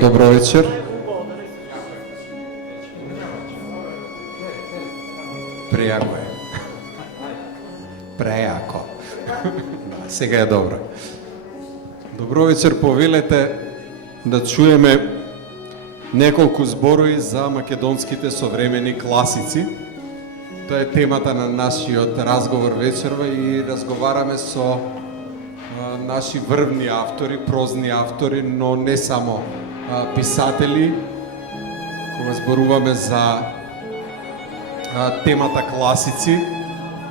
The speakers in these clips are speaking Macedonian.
Добро вечер. Прејако е. Прејако. Сега е добро. Добро вечер, повелете да чуеме неколку зборови за македонските современи класици. Тоа е темата на нашиот разговор вечерва и разговараме со наши врвни автори, прозни автори, но не само писатели. Кога зборуваме за темата класици,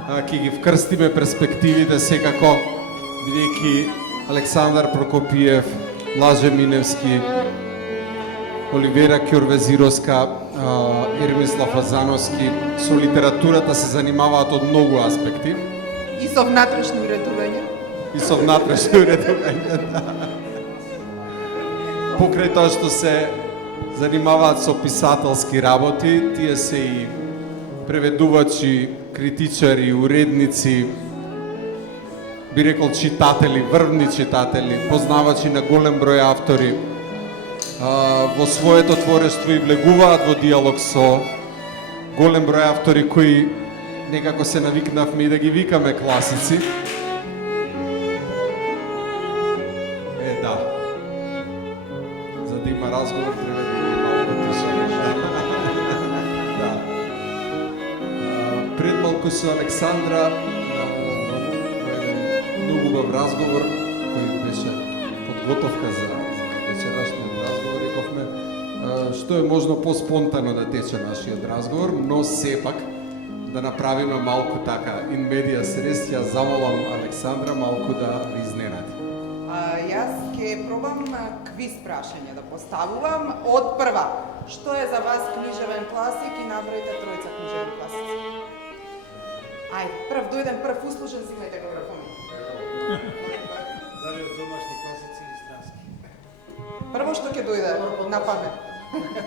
ќе ги вкрстиме перспективите секако, бидејќи Александар Прокопиев, Лаже Миневски, Оливера Ќорвезировска, Ермислав Азановски со литературата се занимаваат од многу аспекти. И со внатрешно уредување. И со внатрешно уредување, да. Покрај тоа што се занимаваат со писателски работи, тие се и преведувачи, критичари, уредници, би рекол читатели, врвни читатели, познавачи на голем број автори. Во своето творештво и влегуваат во диалог со голем број автори кои некако се навикнавме и да ги викаме класици. Има разговор, треба да има малку тишина. Да. Пред малку со Александра многу убав разговор кој беше подготовка за вечерашниот разговор. Рековме што е можно поспонтано да тече нашиот разговор, но сепак да направиме малку така in medias res. Ја замолам Александра малку да ви изненади. Јас ќе пробам квиз прашање да поставувам. Од прва, што е за вас книжевен класик и набројте тројца книжевни класици. Ајде, прв дојден, прв услужен, зимајте го графоните. Дали од домашни класици или странски? Прво што ќе дојде на памет.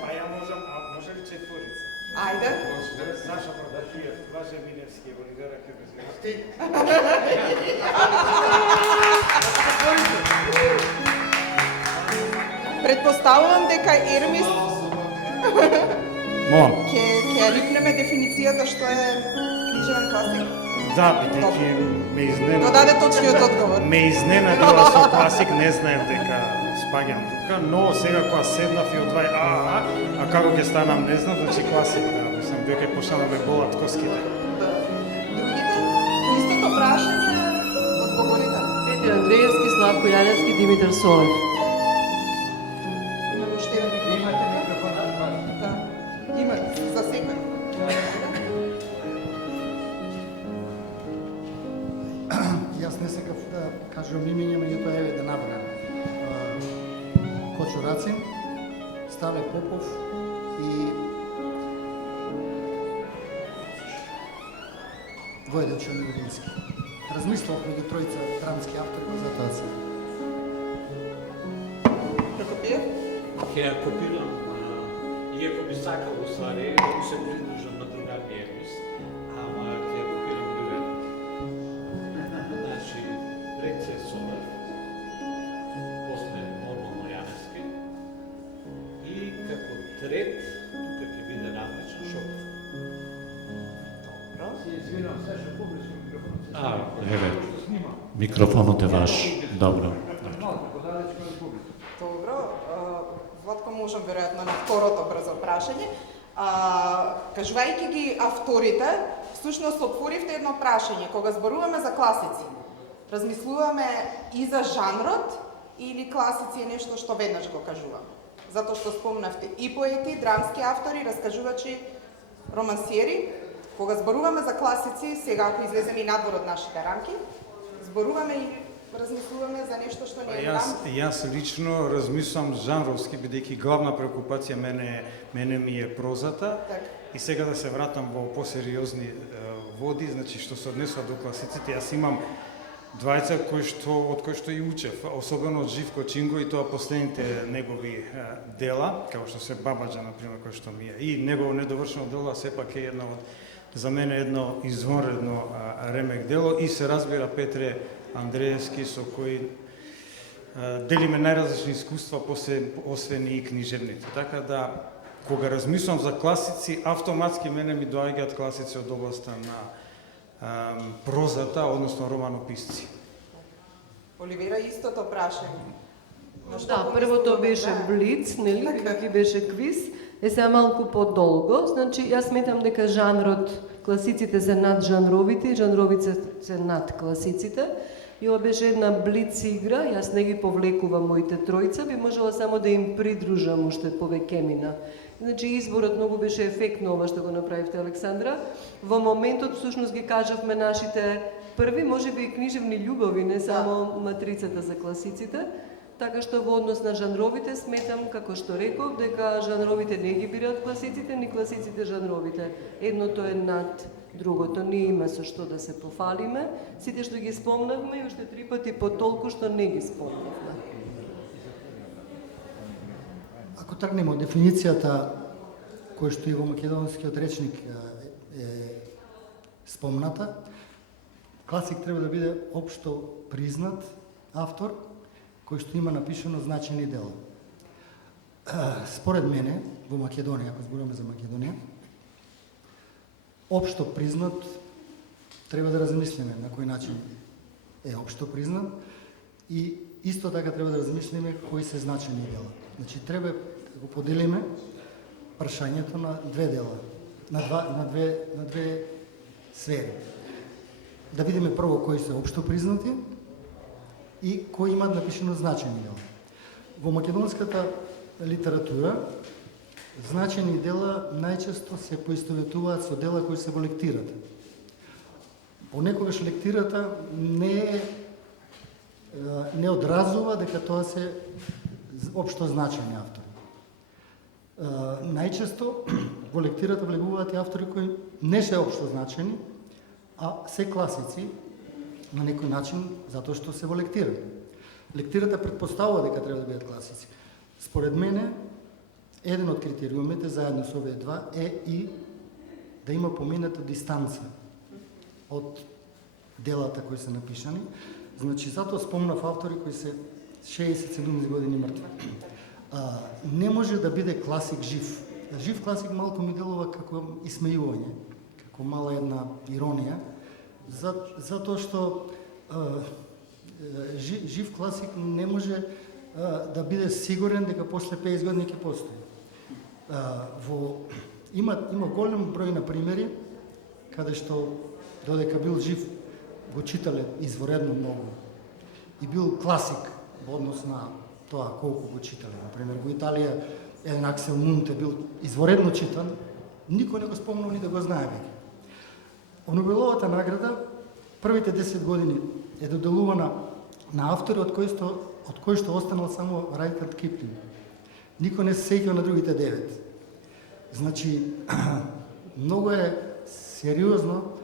Па ја можам, а може ли четворица? Ајде. Саша Прокопиев, Лаже Миневски, Оливера Ќорвезировска. Предпоставувам дека Ермис Мон. ќе рипнеме дефиницијата што е книжевен класик. Да, бидејќи ме изненади. Тоа даде точниот одговор. Ме изненадила со класик, не знаев дека спаѓам тука, но сега кога седнав и одвај а како ќе станам не знам, значи класик, да, мислам дека почна да ме болат коските. Другите, истото прашање, одговорите. Петир Андреевски, Славко Јаневски, Димитар Солев. Имаме уште еден микрофон. Имате микрофон? Да. Имате, за секој. Јас не сакав да кажувам имиња, меѓутоа еве да набрам. Кочо Рацин, Ставе Попов и Војден Черногорински. Размислував меѓу тројца драмски автори, затоа се. Прокопиев? Ќе ја копирам, иако би сакал уствари, да се придружам на другар Ермис, ама ќе ја копирам Оливера. Значи, пред се Солев, после нормално Јаневски и како трет, тука ќе биде различен Шопов. Добро. Еве, микрофонот е ваш. Добро. Добро. Владко, можам веројатно на второто брзо прашање. Кажувајќи ги авторите, всушност отворивте едно прашање. Кога зборуваме за класици, размислуваме и за жанрот или класици е нешто што веднаш го кажуваме? Затоа што спомнавте и поети, драмски автори, раскажувачи, романсиери. Кога зборуваме за класици, сега ако излеземе и надвор од нашите рамки, зборуваме и размислуваме за нешто што не е Јас лично размислам жанровски, бидејќи главна преокупација мене ми е прозата. Так. И сега да се вратам во посериозни води, значи што се однесува до класиците, јас имам двајца од кои што и учев, особено од Живко Чинго и тоа последните негови дела, како што се Бабаджа, например, кој што ми е. И негово недовршено дело сепак е за мене едно извонредно ремек дело и се разбира Петре Андреевски со кој делиме најразлични искуства освен и книжевните. Така да, кога размислам за класици, автоматски мене ми доаѓаат класици од областа на прозата, односно романописци. Оливера, истото прашање. Да, првото беше блиц, нели, веќе беше квиз. Сега малку подолго, значи јас сметам дека жанрот, класиците се над жанровите, жанровите се над класиците. И ова беше една блиц игра, јас не ги повлекувам моите тројца, би можела само да им придружам уште повеќе. Значи изборот многу беше ефектно ова што го направивте, Александра. Во моментот всушност ги кажавме нашите први, можеби и книжевни љубови, не само матрицата за класиците. Така што во однос на жанровите сметам, како што реков, дека жанровите не ги бираат класиците, ни класиците жанровите. Едното е над другото, не има со што да се пофалиме. Сите што ги спомнавме и уште 3 пати по толку што не ги спомнавме. Ако тргнеме од дефиницијата која што и во македонскиот речник е спомната, класик треба да биде општо признат автор кој што има напишано значајни дела. Според мене, во Македонија, ако зборуваме за Македонија, општо признат, треба да размислиме на кој начин е општо признат и исто така треба да размислиме кои се значајни дела. Значи, треба да го поделиме прашањето на две дела, на две сфери. Да видиме прво кои се општо признати и кои имаат напишено значајни дела. Во македонската литература значајни дела најчесто се поистоветуваат со дела кои се во лектирата. Понекогаш лектирата не одразува дека тоа се општо значајни автори. Најчесто во лектирата влегуваат и автори кои не се општо значајни, а се класици на некој начин затоа што се во лектира. Лектирата предпоставува дека треба да бидат класици. Според мене, еден од критериумите заедно со овие два е и да има помината дистанца од делата кои се напишани. Значи, затоа спомнав автори кои се 60-70 години мртви. Не може да биде класик жив. Жив класик малку ми делува како исмејување, како мала една иронија, затоа што жив класик не може да биде сигурен дека после 50 години ќе постои. Има голем број на примери каде што додека бил жив го читале изворедно многу и бил класик во однос на тоа колку го читале. Например, во Италија еден Аксел Мунте бил изворедно читан, никој не го спомнал ни да го знае веќе. Нобеловата награда првите 10 години е доделувана на автори од кои што останал само Райкард Киплинг. Никој не се сеќава на другите 9. Значи, многу е сериозно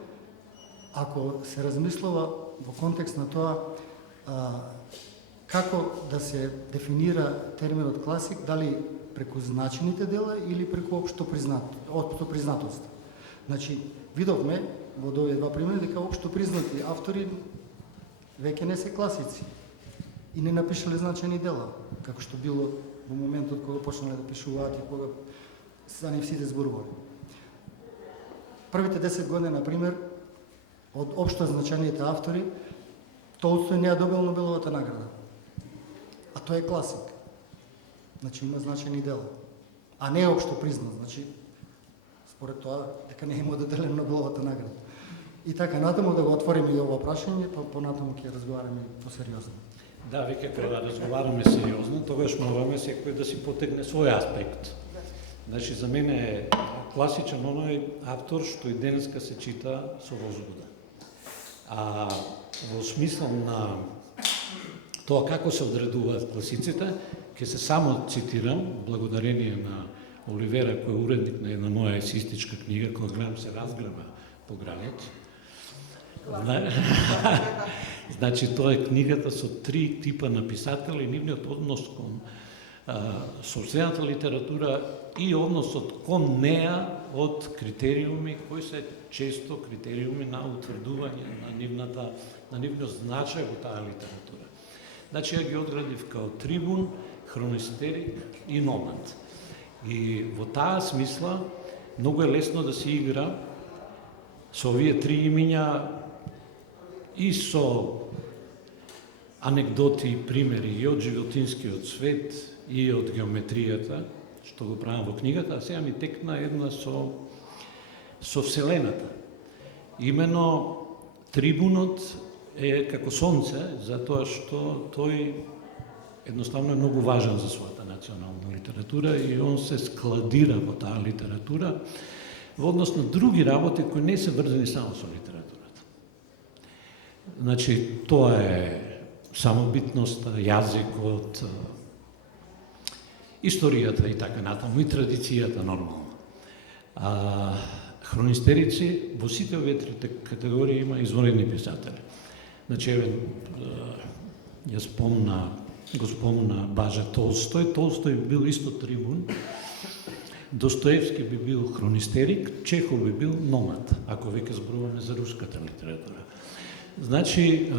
ако се размислува во контекст на тоа како да се дефинира терминот класик, дали преку значените дела или преку општо признатост. Значи, видовме во овие два примери дека општо признати автори веќе не се класици и не напишале значајни дела, како што било во моментот кога почнале да пишуваат и кога за нив сите зборувале. Првите 10 години, например, од општо значајните автори, Толстој не ја добил Нобеловата награда. А тој е класик. Значи има значајни дела. А не е општо признат. Значи, според тоа, дека не има доделена Нобеловата награда. И така, натаму да го отвориме и ова прашање, понатаму ќе разговараме посериозно. Да, веќе кога разговараме сериозно, тогаш мораме секој да си потегне свој аспект. Значи, за мене е класичен оној автор што и денеска се чита со возбуда. А во смисла на Тоа како се одредуваат класиците, ќе се само цитирам, благодарение на Оливера, кој е уредник на една моја есеистичка книга, која гледам се разгреба по градот. Значи, тоа е книгата со 3 типа на писатели и нивниот однос кон сопствената литература и односот кон неа од критериуми кои се често критериуми на утврдување на нивниот значај во таа литература. Значи, ја ги одградив као трибун, хронистерик и номад. И во таа смисла многу е лесно да се игра со овие 3 имиња и со анекдоти и примери и од животинскиот свет и од геометријата, што го правам во книгата, а сега ми текна една со Вселената. Имено трибунот е како сонце, затоа што тој едноставно е многу важен за својата национална литература и он се складира во таа литература во однос на други работи кои не се врзани само со литературата. Значи, тоа е самобитноста, јазикот, историјата и така натаму, и традицијата нормално. Хронистерици, во сите овие 3 категории има извонредни писатели. Значи, ја го спомна Бажа Толстој. Толстој бил исто трибун, Достоевски би бил хронистерик, Чехов би бил номад, ако веќе зборуваме за руската литература. Значи,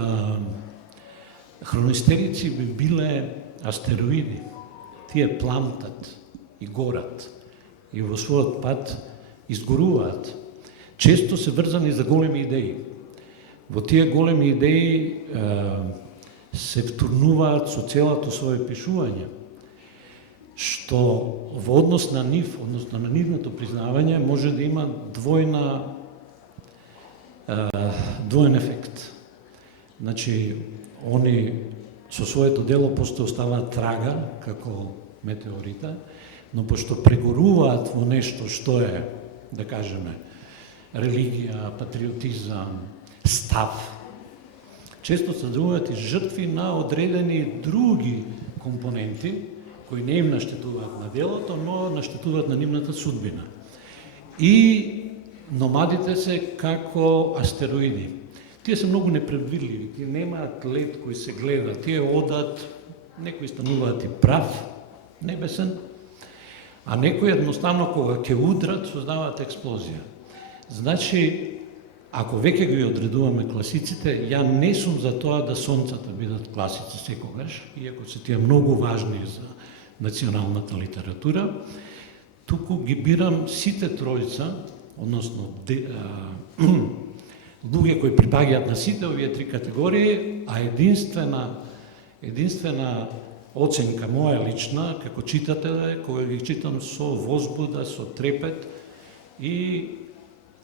хронистерици би биле астероиди. Тие пламтат и горат и во својот пат изгоруваат. Често се врзани за големи идеи. Во тие големи идеи се втурнуваат со целото свое пишување, што во однос на нив, односно на нивното признавање, може да има двоен ефект. Значи, они со своето дело после оставаат трага, како метеорита, но пошто прегоруваат во нешто што е, да кажеме, религија, патриотизам, став, често содржуваат и жртви на одредени други компоненти, кои не им наштетуваат на делото, но наштетуваат на нивната судбина. И номадите се како астероиди. Тие се многу непредвидливи, тие немаат лет кој се гледа, тие одат, некои стануваат и прав, небесен, а некои едноставно кога ќе удрат, создаваат експлозија. Значи, ако веќе ги одредуваме класиците, ја не сум за тоа да сонцата бидат класици секогаш, иако се тие многу важни за националната литература, туку ги бирам сите тројца, односно луѓе кои припаѓаат на сите овие 3 категории, а единствена оценка моја лична, како читател, кога ги читам со возбуда, со трепет и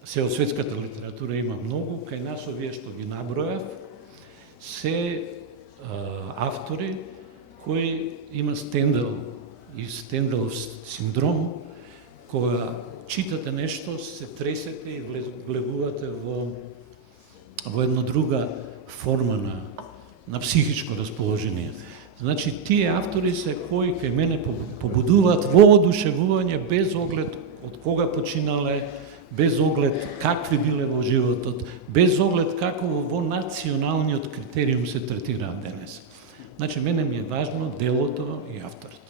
се од светската литература има многу, кај нас овие што ги набројав, се автори кои има Стендел и Стенделов синдром, кога читате нешто, се тресете и влегувате во една друга форма на психичко расположение. Значи, тие автори се кои кај мене побудуваат воодушевување без оглед од кога починале, без оглед какви биле во животот, без оглед како во националниот критериум се третираат денес. Значи, мене ми е важно делото и авторот.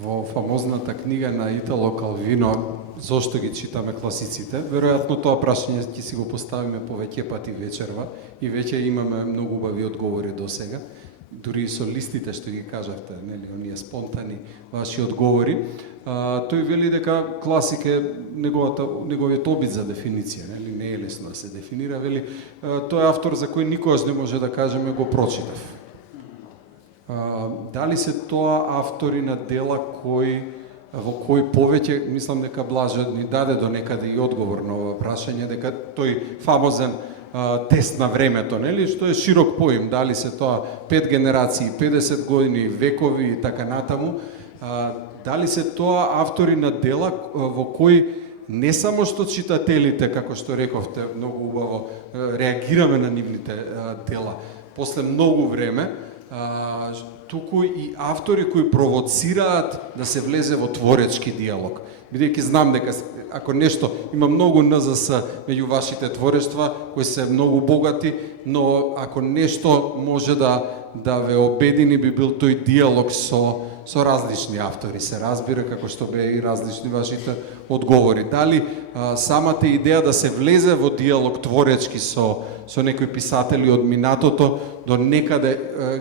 Во фамозната книга на Итало Калвино, зошто ги читаме класиците, веројатно тоа прашање ќе си го поставиме повеќе пати вечерва и веќе имаме многу убави одговори до сега, дури и со листите што ги кажавте, нели, оние спонтани ваши одговори. Тој вели дека класик е неговиот обид за дефиниција, нели, не е лесно да се дефинира, вели тој е автор за кој никогаш не може да кажеме го прочитав. Дали се тоа автори на дела во кои повеќе, мислам дека Блажа ни даде до некаде и одговор на ова прашање, дека тој фамозен тест на времето, нели, што е широк поим, дали се тоа 5 генерации, 50 години, векови и така натаму, дали се тоа автори на дела во кои не само што читателите, како што рековте, многу убаво реагираме на нивните дела после многу време, туку и автори кои провоцираат да се влезе во творечки диалог. Бидејќи знам дека ако нешто има многу НЗС меѓу вашите творештва кои се многу богати, но ако нешто може да ве обедини би бил тој диалог со различни автори. Се разбира како што бе и различни вашите одговори. Дали самата идеја да се влезе во диалог творечки со некои писатели од минатото до некаде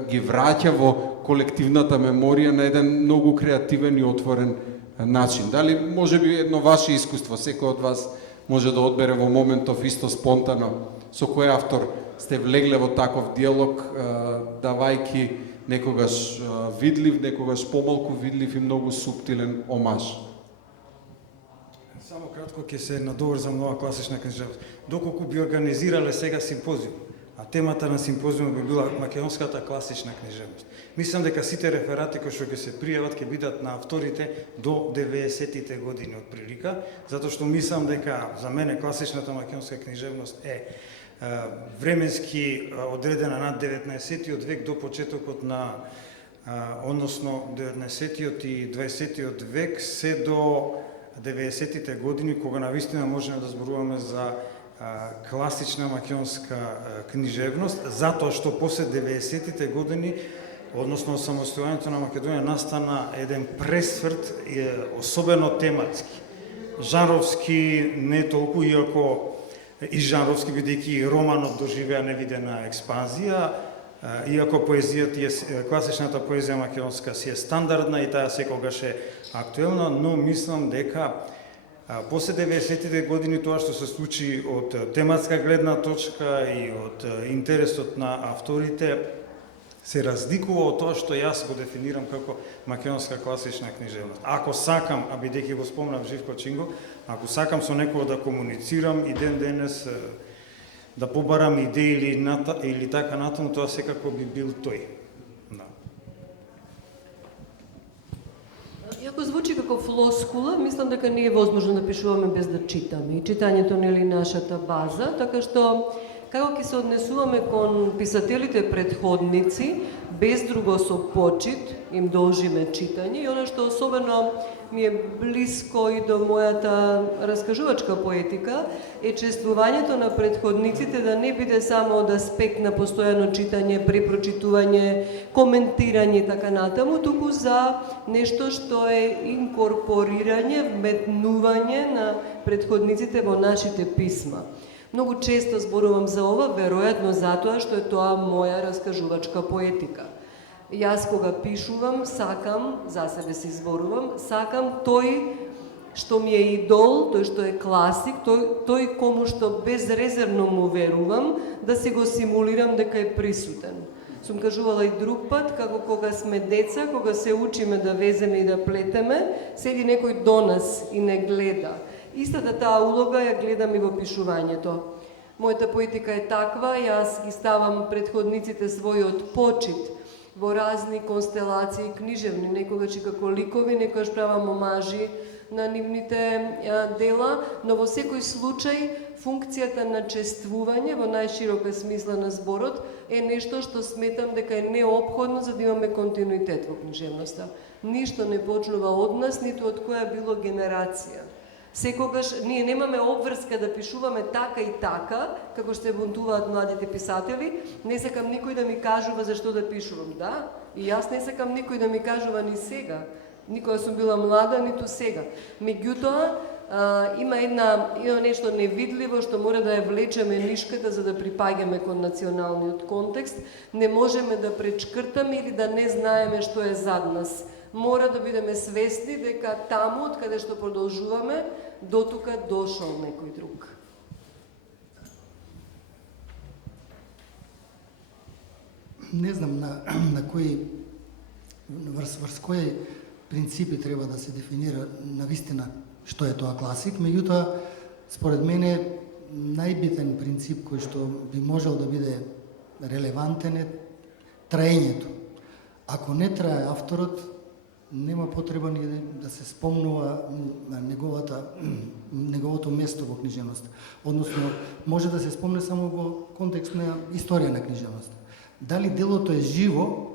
ги враќа во колективната меморија на еден многу креативен и отворен начин. Дали може би едно ваше искуство, секој од вас може да одбере во моментов исто спонтано со кој автор сте влегле во таков диалог, давајки некогаш видлив, некогаш помалку видлив и многу суптилен омаж. Само кратко ќе се надоврзам нова класична книжевност. Доколку би организирале сега симпозиум, а темата на симпозиумот би била македонската класична книжевност. Мислам дека сите реферати кои што ќе се пријават ќе бидат на авторите до 90-тите години од прилика, затоа што мислам дека за мене класичната македонска книжевност е временски одредена над 19-тиот век до почетокот на односно 19-тиот и 20-тиот век се до 90-тите години, кога навистина можеме да зборуваме за класична македонска книжевност, затоа што после 90-тите години, односно самостојањето на Македонија, настана еден пресврт, особено тематски. Жанровски не толку, иако и жанровски, бидејќи романот доживеа невидена експанзија, иако поезијата, класичната поезија македонска си е стандардна и таа секогаш е актуелна, но мислам дека после 90-тите години тоа што се случи од тематска гледна точка и од интересот на авторите се разликува од тоа што јас го дефинирам како македонска класична книжевност. Ако сакам, а бидејќи го спомнав Живко Чингов, ако сакам со некој да комуницирам и ден денес да побарам идеи или така натаму, тоа секако би бил тој. Иако звучи како флоскула, мислам дека не е возможно да пишуваме без да читаме. И читањето не е нашата база, така што како ќе се однесуваме кон писателите претходници, без друго со почит, им должиме читање, и оно што особено ми е блиско и до мојата раскажувачка поетика, е чествувањето на претходниците да не биде само од аспект на постојано читање, препрочитување, коментирање и така натаму, туку за нешто што е инкорпорирање, вметнување на претходниците во нашите писма. Многу често зборувам за ова, веројатно затоа што е тоа моја раскажувачка поетика. Јас кога пишувам, сакам, за себе си зборувам, сакам тој што ми е идол, тој што е класик, тој кому што безрезервно му верувам, да си го симулирам дека е присутен. Сум кажувала и друг пат, како кога сме деца, кога се учиме да веземе и да плетеме, седи некој до нас и не гледа. Истата таа улога ја гледам и во пишувањето. Мојата поетика е таква, јас ги ставам претходниците својот почит во разни констелации книжевни, некогаш и како ликови, некогаш правам омажи на нивните дела, но во секој случај функцијата на чествување во најширока смисла на зборот е нешто што сметам дека е неопходно за да имаме континуитет во книжевноста. Ништо не почнува од нас, ниту од која било генерација. Секогаш ние немаме обврска да пишуваме така и така, како што се бунтуваат младите писатели. Не сакам никој да ми кажува зашто да пишувам, да? И јас не сакам никој да ми кажува ни сега. Никога сум била млада, ниту сега. Меѓутоа, има нешто невидливо што мора да ја влечеме нишката за да припаѓаме кон националниот контекст. Не можеме да пречкртаме или да не знаеме што е зад нас. Мора да бидеме свесни дека таму, од каде што продолжуваме, дотука дошол некој друг. Не знам на кој врз кои принципи треба да се дефинира навистина што е тоа класик, меѓутоа според мене најбитен принцип кој што би можел да биде релевантен е траењето. Ако не трае авторот, нема потреба ни да се спомнува на неговото место во книжевноста. Односно, може да се спомне само во контекст на историја на книжевноста. Дали делото е живо,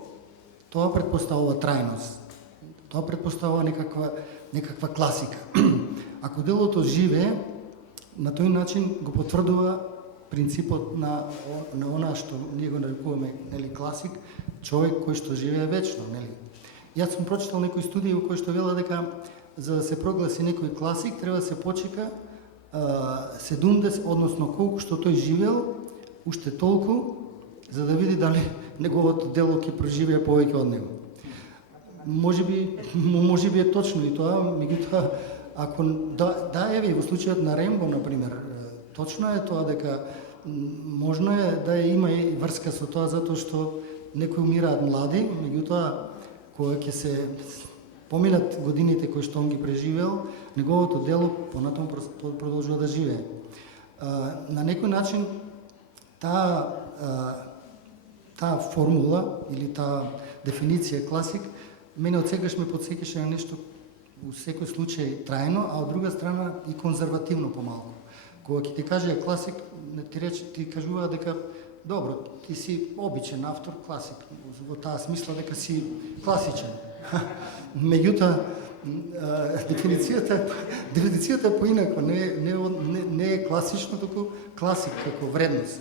тоа претпоставува трајност. Тоа претпоставува некаква класика. Ако делото живее, на тој начин го потврдува принципот на она што ние го нарекуваме, нели, класик, човек кој што живее вечно, нели? Јас сум прочитал некои студии во кои што вела дека за да се прогласи некој класик треба да се почека 70, односно колку што тој живеел, уште толку, за да види дали неговото дело ќе преживее повеќе од него. Може би е точно и тоа, меѓутоа, ако еве во случајот на Рембо, например, точно е тоа дека можно е да има и врска со тоа затоа што некои умираат млади, меѓутоа кога ќе се поминат годините кои што он ги преживеал, неговото дело понатаму продолжува да живее. На некој начин таа формула или таа дефиниција класик мене од секогаш ме потсекеше на нешто во секој случај трајно, а од друга страна и конзервативно помалку. Кога ќе ти каже класик, ти кажува дека добро, ти си обичен автор, класик, во таа смисла дека си класичен. Меѓутоа, дефиницијата е поинаква, не е класично, туку класик како вредност.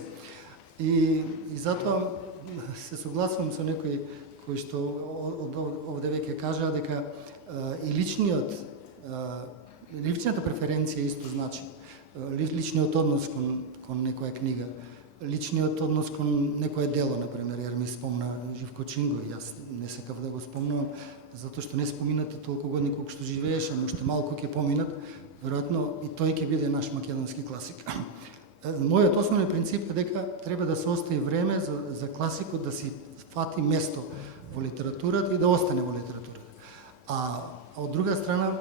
И затоа се согласувам со некои кои што овде веќе кажаа дека и личниот преференција исто значи. Личниот однос кон некоја книга, личниот однос кон некое дело, например, јер ми спомна Живко Чинго, јас не сакав да го спомнувам, затоа што не споминате толку години колку што живееше, но уште малку ќе поминат, веројатно и тој ќе биде наш македонски класик. Мојот основен принцип е дека треба да се остави време за класикот да си фати место во литературата и да остане во литературата. А од друга страна,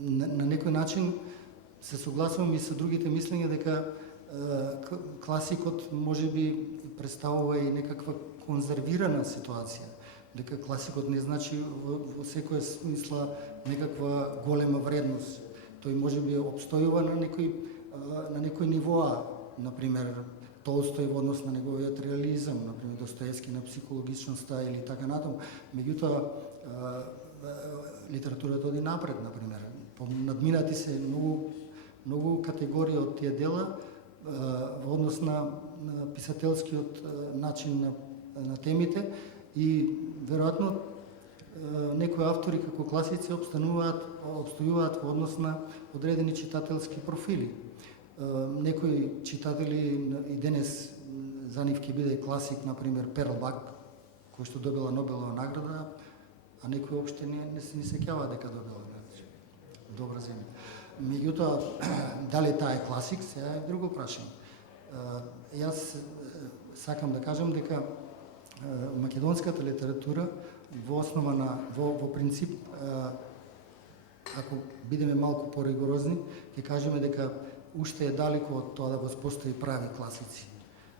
на некој начин се согласувам и со другите мислења дека класикот може би представува и некаква конзервирана ситуација, дека класикот не значи во секоја смисла некаква голема вредност. Тој може би обстојува на некој нивоа, например Толстој во однос на неговиот реализам, например Достоевски на психологичноста или така натаму. Меѓутоа литературата оди напред, например. Надминати се многу категории од тие дела во однос на писателскиот начин на темите и веројатно некои автори како класици обстојуваат во однос на одредени читателски профили. Некои читатели и денес за нив ќе биде класик, например Перл Бак, кој што добила Нобелова награда, а некои опште не се сеќава дека добила добра земја. Меѓутоа, дали таа е класик, сега е друго прашање. Јас сакам да кажам дека македонската литература во основа во принцип, ако бидеме малку поригорозни, ќе кажеме дека уште е далеко од тоа да воспостави прави класици.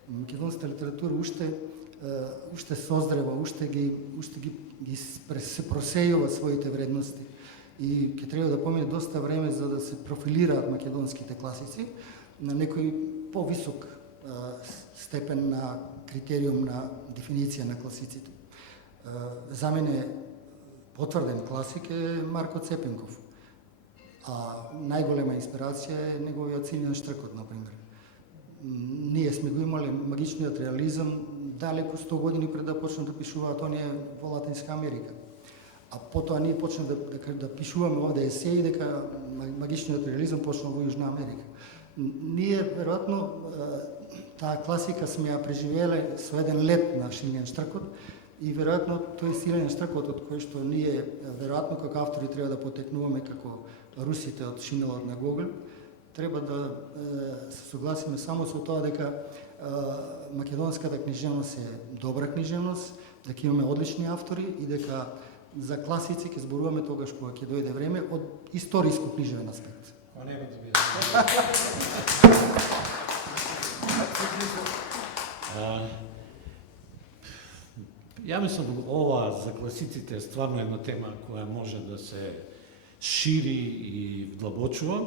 Македонската литература уште созрева, уште ги се просејува своите вредности и ќе треба да помине доста време за да се профилираат македонските класици на некој повисок степен на критериум на дефиниција на класиците. За мене потврден класик е Марко Цепенков. А најголема инспирација е неговиот Силјан Штркот, например. Ние сме го имале магичниот реализам далеко 100 години пред да почнат да пишуваат оние во Латинска Америка. А потоа ние почнат да пишуваме овде есеи дека магичниот реализам почнал во Јужна Америка. Ние, веројатно, таа класика сме ја преживеле со еден лет на Силјан Штркот и веројатно тој Силјан Штркот од кој што ние веројатно како автори треба да потекнуваме како русите од шинелот на Гогол, треба да се согласиме само со тоа дека македонската книжевност е добра книжевност, дека имаме одлични автори и дека за класици ќе зборуваме тогаш кога ќе дојде време од историско книжевен аспект. Ја мислам, ова за класиците е стварно една тема која може да се шири и вдлабочува.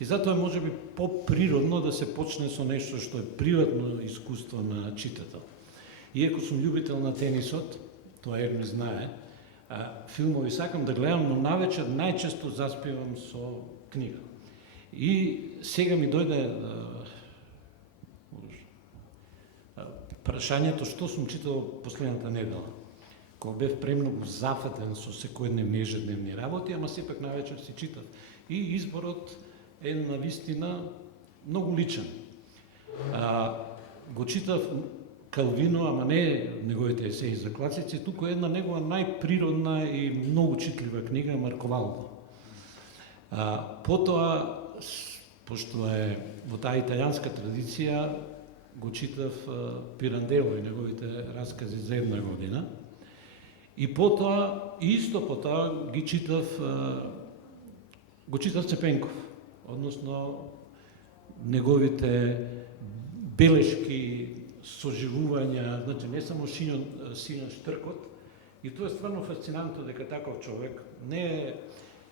И затоа е можеби поприродно да се почне со нешто што е приватно искуство на читател. Иако сум љубител на тенисот, тоа Ерми знае, филмови сакам да гледам, но навечер најчесто заспивам со книга. И сега ми дојде прашањето што сум читал последната недела. Кога бев премногу зафатен со секојдневни ежедневни работи, ама сепак навечер си читав. И изборот е навистина многу личен. Го читав Калвино, ама не неговите есеи за класици, туку е една негова најприродна и многу читлива книга Марко Валдо. Потоа, пошто е во таа италијанска традиција, го читав Пирандело и неговите раскази за една година. И потоа, исто потоа, го читав Цепенков, односно неговите белешки, соживувања, значи не само силен штркот, и тоа е стварно фасцинантно дека таков човек не е.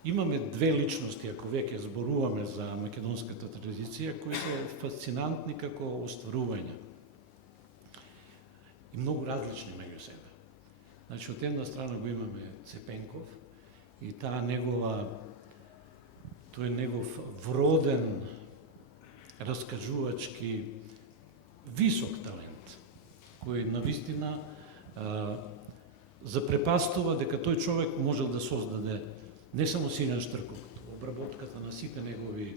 Имаме две личности, ако веќе зборуваме за македонската традиција, кои се фасцинантни како остварувања. И многу различни меѓу себе. Значи, од една страна го имаме Цепенков и тој негов вроден, раскажувачки, висок талент, кој навистина запрепастува дека тој човек може да создаде не само силен штркот, обработката на сите негови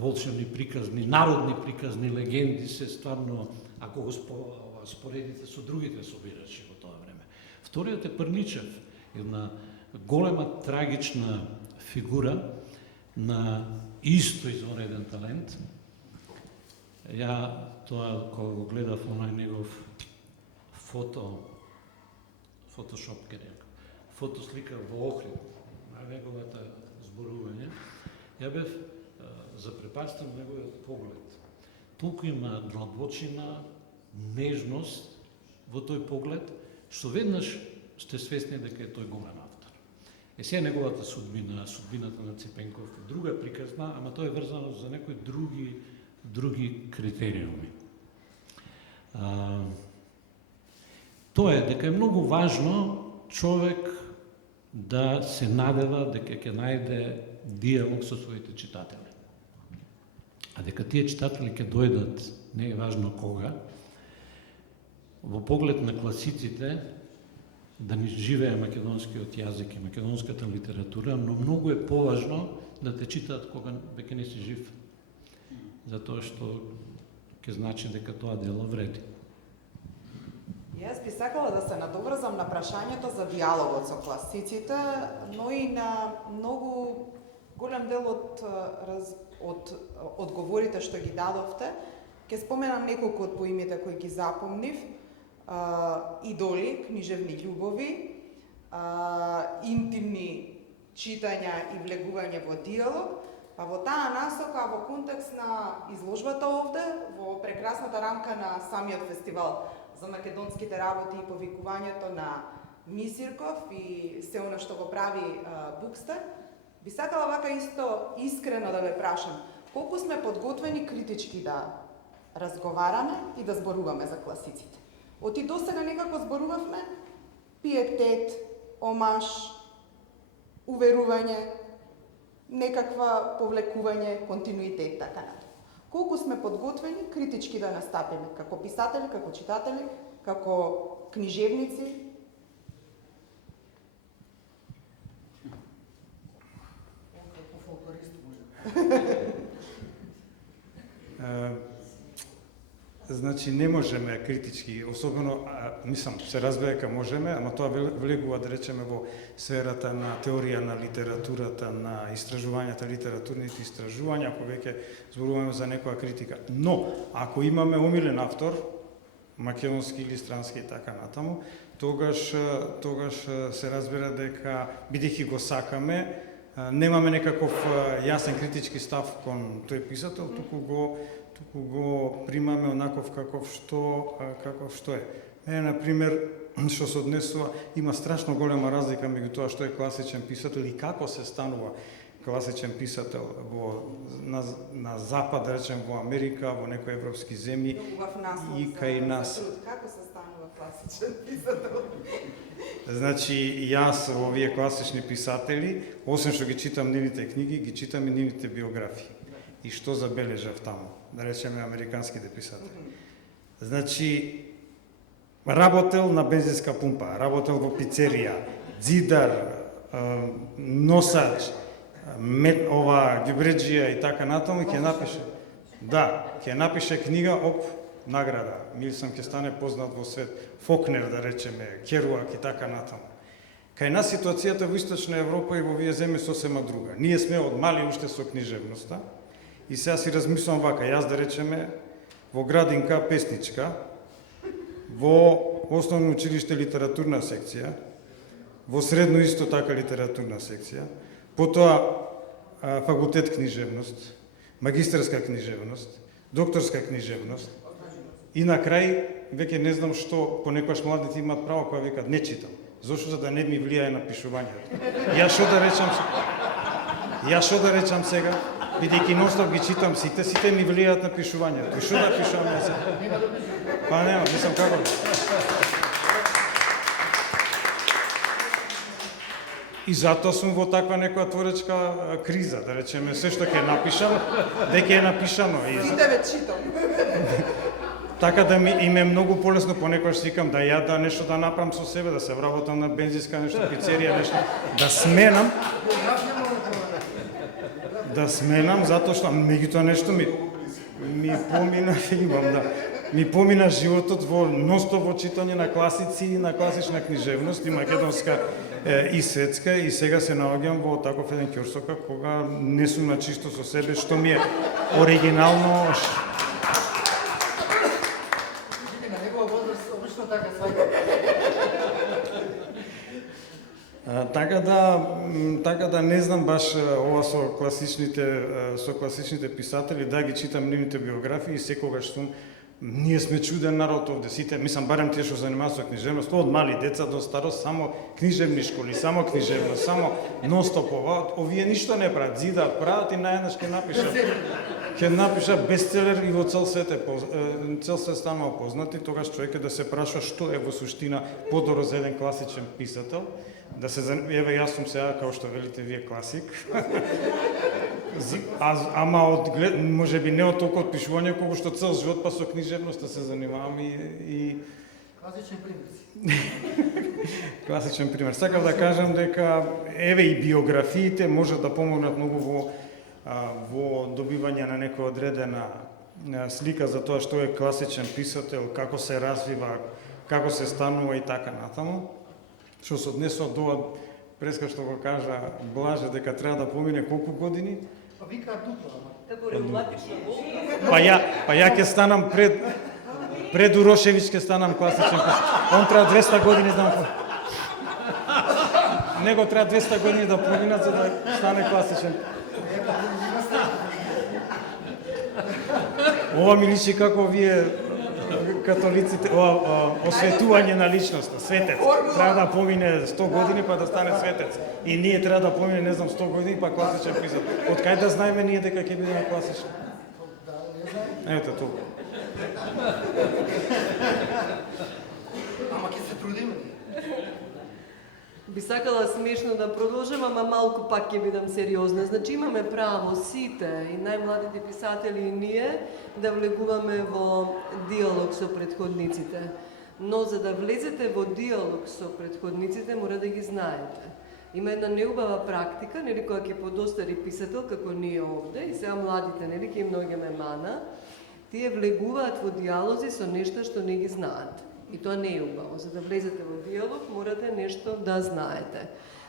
волшебни приказни, народни приказни, легенди се стварно, ако го споредите со другите собирачи во тоа време. Вториот е Прничев, една голема трагична фигура на исто извонреден талент. Ја тоа кога го гледав онај негов фотошоп фотослика во Охрид, на неговата зборување, ја бев запрепастен неговиот поглед. Толку има длабочина, нежност во тој поглед, што веднаш сте свесни дека е тој голем автор. Сега неговата судбината на Цепенков, друга приказна, ама тоа е врзано за некои други критериуми. Тоа е дека е многу важно човек да се надева дека ќе најде диалог со своите читатели. А дека тие читатели ќе дојдат, не е важно кога, во поглед на класиците, да ни живее македонскиот јазик и македонската литература, но многу е поважно да те читаат кога веќе не си жив. Затоа што ќе значи дека тоа дело вреди. Јас би сакала да се надоврзам на прашањето за диалогот со класиците, но и на многу голем дел од одговорите што ги дадовте. Ќе споменам неколку од поимите кои ги запомнив. Идоли, книжевни љубови, интимни читања и влегување во диалог, па во таа насока, во контекст на изложбата овде, во прекрасната рамка на самиот фестивал за македонските работи и повикувањето на Мисирков и се оно што го прави Букстер, би сакала вака исто искрено да ве прашам, колку сме подготвени критички да разговараме и да зборуваме за класиците? Оти досега некако зборувавме пиетет, омаш, уверување, некаква повлекување, континуитет, така натаму. Колку сме подготвени критички да настапиме, како писатели, како читатели, како книжевници? Како фолклорист може. Значи не можеме критички, особено, мислам, се разбира дека можеме, ама тоа влегува, да речеме, во сферата на теорија на литературата, на истражувањата, литературните истражувања, ако веќе зборуваме за некоја критика. Но, ако имаме омилен автор, македонски или странски и така натаму, тогаш се разбира дека, бидејќи го сакаме, немаме некаков јасен критички став кон тој писател, туку го примаме онаков каков што е. На пример, што се однесува, има страшно голема разлика меѓу тоа што е класичен писател и како се станува класичен писател на запад, да речем во Америка, во некои европски земји и кај нас. Како се станува класичен писател? Значи, јас во овие класични писатели, освен што ги читам нивните книги, ги читам и нивните биографии. И што забележав таму, да речеме американските писатели. Значи, работел на бензинска пумпа, работел во пицерија, ѕидар, носач, ѓубреџија и така натаму и ќе напише. Да, ќе напише книга, награда. Мислам ќе стане познат во свет. Фокнер, да речеме, Керуак и така натаму. Кај нас ситуацијата во Источна Европа и во овие земји сосема друга. Ние сме од мали уште со книжевноста и сега си размислувам вака, јас да речеме во градинка песничка, во основно училиште литературна секција, во средно исто така литературна секција, потоа факултет книжевност, магистерска книжевност, докторска книжевност и на крај веќе не знам што понекогаш младите имаат право кога викаат не читам. Зошто за да не ми влијае на пишувањето? Јас што да речам сега? Бидејќи нонстоп ги читам сите ми влијаат на пишувањето. И што да пишувам јас? Па нема, мислам како. И затоа сум во таква некоја творечка криза, да речеме, се што ќе напишам, дека е напишано. Сите ве читам. Така да им е многу полесно, понекогаш си викам да ја да нешто да направам со себе, да се вработам на бензинска нешто, пицерија, нешто, да сменам, затоа што меѓутоа нешто ми помина животот во нонстоп во читање на класици и на класична книжевност, и македонска и светска, и сега се наоѓам во таков еден ќорсока кога не сум на чисто со себе, што ми е оригинално. Така да не знам баш ова со класичните писатели, да ги читам нивните биографии и секогаш сум. Ние сме чуден народ овде, сите, мислам барем тие што занимаваат со книжевност, од мали деца до старост, само книжевни школи, само книжевност, само нонстоп ова, овие ништо не прават, ѕидаат, прават и наједнаш ќе напишат бестселер и во цел свет станува познат и тогаш човек да се праша што е во суштина подобро за еден класичен писател. Да се еве јас сум сега како што велите вие класик. Ама можеби не од толку од пишување, колку што цел живот па со книжевноста се занимавам и класичен пример. Класичен пример. Сакам да кажам дека еве и биографиите можат да помогнат многу во добивање на некоја одредена слика за тоа што е класичен писател, како се развива, како се станува и така натаму. Што се однесува до преска што го кажа Блаже дека треба да помине колку години? Па викаат дупло, ама. Како ревматична болка. Па ја ќе станам пред Урошевиќ ќе станам класичен писател. Он треба 200 години да него треба 200 години да поминат за да стане класичен. Ова ми личи како вие католиците, осветување на личноста, светец. Треба да помине 100 години па да стане светец. И ние треба да помине, не знам, 100 години па класичен писател. Од кај да знаеме ние дека ќе бидеме класични? Ето тоа. Ама ќе се трудиме. Би сакала смешно да продолжам, ама малку пак ќе бидам сериозна. Значи имаме право сите и најмладите писатели и ние да влегуваме во диалог со претходниците. Но за да влезете во диалог со претходниците, мора да ги знаете. Има една неубава практика, нели, која ќе подостари писател како ние овде и сега младите, нели, ќе им наоѓаме мана, тие влегуваат во диалози со нешта што не ги знаат. И тоа не е убаво. За да влезете во диалог, морате нешто да знаете.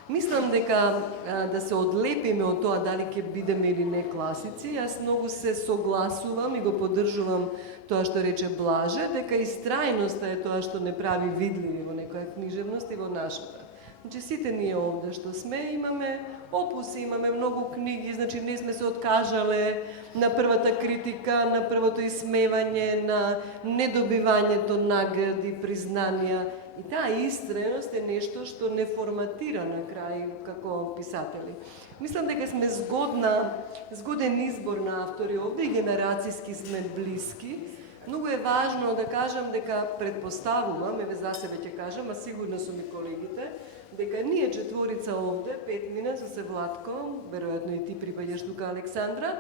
Мислам дека да се одлепиме од тоа дали ќе бидеме или не класици, јас многу се согласувам и го поддржувам тоа што рече Блаже, дека истрајноста е тоа што не прави видливи во некоја книжевност и во нашата. Значи сите ние овде што сме имаме опуси, имаме многу книги, значи не сме се откажале на првата критика, на првото исмевање, на недобивањето награди, признанија. И таа истреност е нешто што не форматира на крај како писатели. Мислам дека сме згоден избор на автори овде и генерацијски сме блиски. Многу е важно да кажам дека предпоставувам, еве за себе ќе кажам, а сигурно сум и колегите, дека ние четворица овде, 5 мина со се Владко, веројатно и ти припаѓаш тука Александра,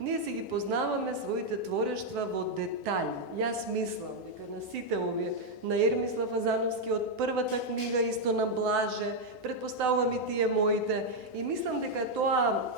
ние си ги познаваме своите творештва во детали. Јас мислам дека на сите овие, на Ермислав Азановски од првата книга, исто на Блаже, предпоставувам и тие моите, и мислам дека тоа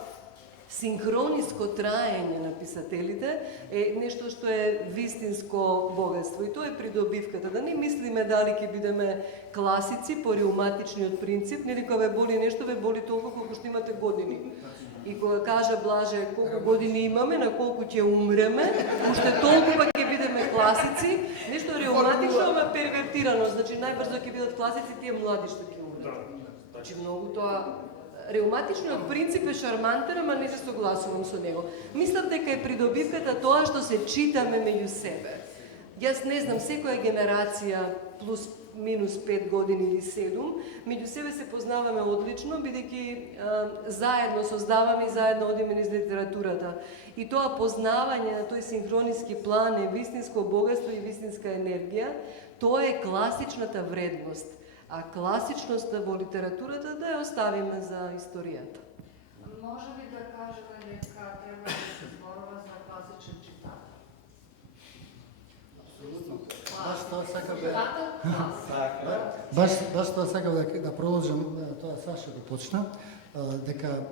синхрониско траење на писателите е нешто што е вистинско богатство и тоа е придобивката. Да не мислиме дали ќе бидеме класици по реуматичниот принцип, нели кога ве боли нешто, ве боли толку колку што имате години. И кога кажа Блаже колку години имаме, на колку ќе умреме, уште толку па ќе бидеме класици, нешто реуматично, ама первертирано, значи најбрзо ќе бидат класици тие млади што ќе умрат. Значи многу тоа реуматичниот принцип е шармантен, ама не се согласувам со него. Мислам дека е придобивката тоа што се читаме меѓу себе. Јас не знам, секоја генерација плюс минус 5 години или 7, меѓу себе се познаваме одлично, бидејќи заедно создаваме и заедно одиме низ литературата. И тоа познавање на тој синхрониски план е вистинско богатство и вистинска енергија, тоа е класичната вредност. А класичноста во литературата да ја оставиме за историјата. Може ли да кажеме дека треба да се зборува за класичен читател? Баш тоа сакав да... Читател? Баш тоа сакав да продолжам, тоа Саша да почна, дека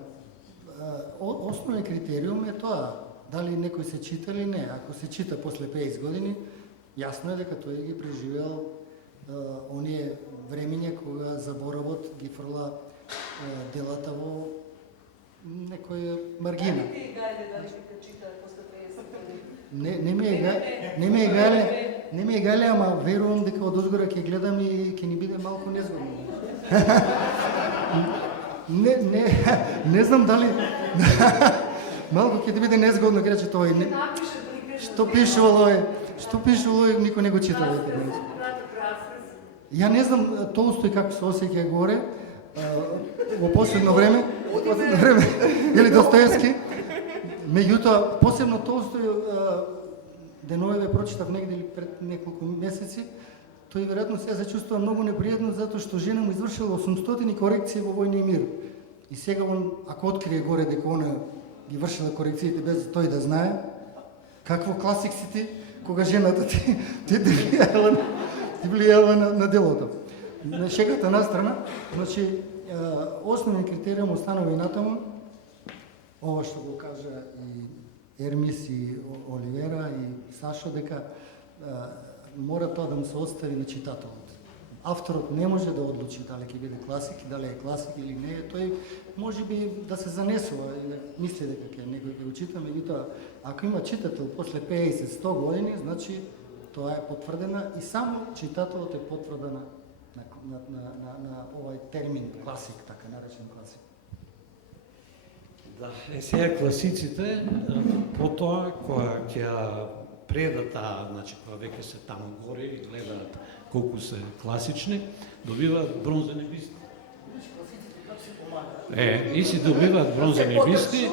основен критериум е тоа, дали некој се чита или не. Ако се чита после 50 години, јасно е дека тој ги преживеал оние времења кога заборавот ги фрла делата во некоја маргина. Не ме е гале, ама верувам дека од озгора ќе гледам и ќе ни биде малку незгодно. Не знам дали малку ќе ти биде незгодно, ќе рече тој. Што пишувал овој, никој не го чита веќе. Ја не знам Толстој како се осеќа горе во последно време, или Достоевски. Меѓутоа, посебно Толстој денове прочитав негде пред неколку месеци, тој веројатно се зачувствува многу непријатно затоа што жена му извршила 800 корекции во Војна и мир. И сега он, ако открие горе дека она ги вршила корекциите без тој да знае, какво класик си ти, кога жената ти влијава на делото. На шегата на страна, значи, основен критериум останува и натаму, ова што го кажа и Ермис и Оливера и Сашо, дека мора тоа да му се остави на читателот. Авторот не може да одлучи дали ќе биде класик, дали е класик или не е, тој може би да се занесува и мисли дека ќе некој ќе го чита, меѓутоа, ако има читател после 50-100 години, значи тоа е потврдена и само читателот е потврда на овој термин класик, така наречен класик. Да, сега класиците, потоа кога ќе предат, значи кога веќе се таму горе и гледаат колку се класични, добиваат бронзени бисти. И си добиваат бронзени бисти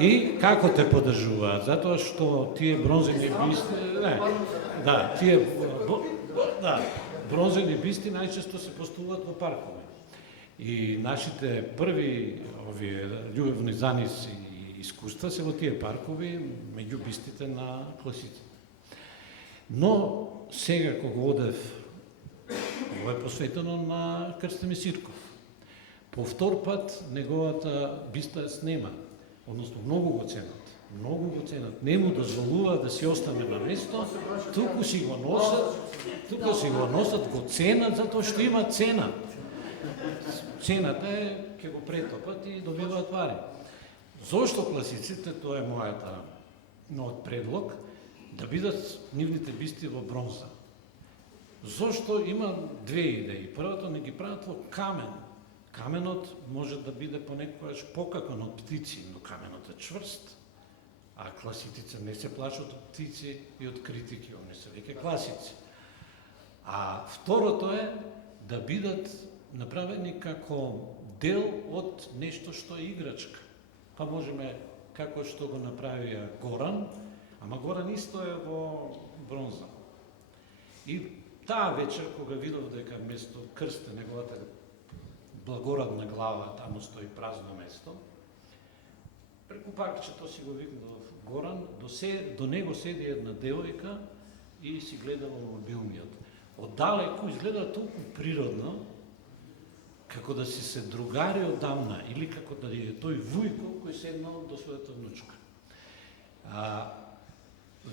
и како те поддржуваат, затоа што тие бронзени бисти, бронзени бисти најчесто се поставуваат во паркови. И нашите први овие љубовни заниси и искуства се во тие паркови меѓу бистите на класиците. Но сега кога одев, ова е посветено на Крстимир Сирков. По втор пат неговата биста е снема, односно многу го ценат. Не му дозволуваат да си остане на место, туку си го носат, го ценат затоа што има цена. Цената е ќе го претопат и добиваат пари. Зошто класиците, тоа е мојот предлог, да бидат нивните бисти во бронза. Зошто има две идеи. Првото, не ги прават во камен, Каменот може да биде понекогаш покакан од птици, но каменот е чврст. А класиците не се плашат од птици и од критики, они се веќе класици. А второто е да бидат направени како дел од нешто што е играчка. Па можеме, како што го направија Горан, ама Горан исто е во бронза. И таа вечер, кога видов дека место крстен, неговата благородна глава, таму стои празно место, преку паркчето си го викнал Горан, до него седи една девојка и си гледала мобилниот. Оддалеку изгледа толку природно, како да си се другари одамна, или како да е тој Вујко кој седнал до својата внучка.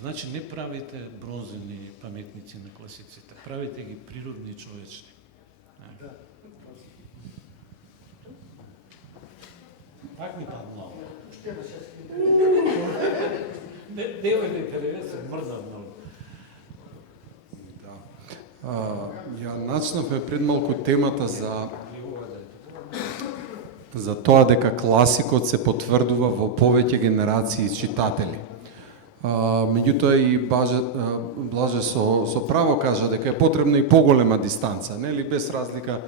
Значи не правите бронзени паметници на класиците, правите ги природни и човечни. Пак ми паднало. Девојте телевизија се мрда многу. Ја начнавме пред малку темата за тоа дека класикот се потврдува во повеќе генерации читатели. Меѓутоа и Блаже со право кажа дека е потребна и поголема дистанца, нели, без разлика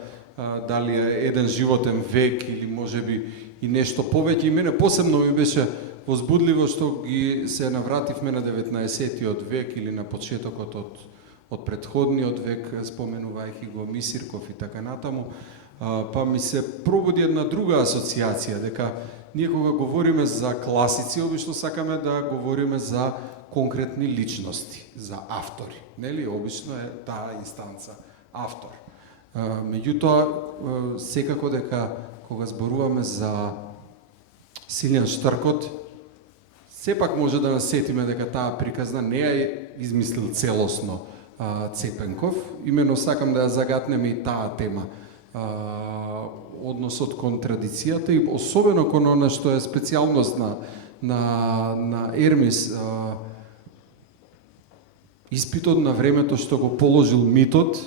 дали е еден животен век или можеби и нешто повеќе. И мене посебно ми беше возбудливо што ги се навративме на 19-тиот век или на почетокот од претходниот век, споменувајќи го Мисирков и така натаму, па ми се пробуди една друга асоциација, дека ние кога говориме за класици, обично сакаме да говориме за конкретни личности, за автори, нели? Обично е таа инстанца автор. Меѓутоа, секако дека кога зборуваме за Силјан Штркот, сепак може да насетиме дека таа приказна не ја измислил целосно Цепенков. Имено сакам да ја загатнеме и таа тема, односот кон традицијата и особено кон она што е специјалност на Ермис, испитот на времето што го положил митот,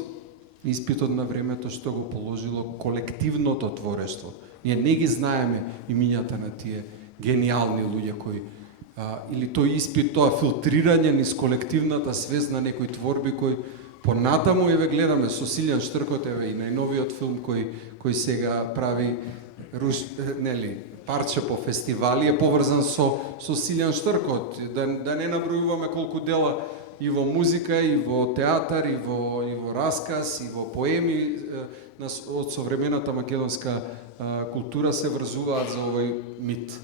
испитот на времето што го положило колективното творештво. Ние не ги знаеме имињата на тие гениални луѓе кои или тој испит, тоа филтрирање низ колективната свест на некои творби кои понатаму еве гледаме со Силјан Штркот, еве и најновиот филм кој сега прави нели парче по фестивали е поврзан со Силјан Штркот. Да не набројуваме колку дела и во музика, и во театар, и во расказ, и во поеми од современата македонска култура се врзуваат за овој мит.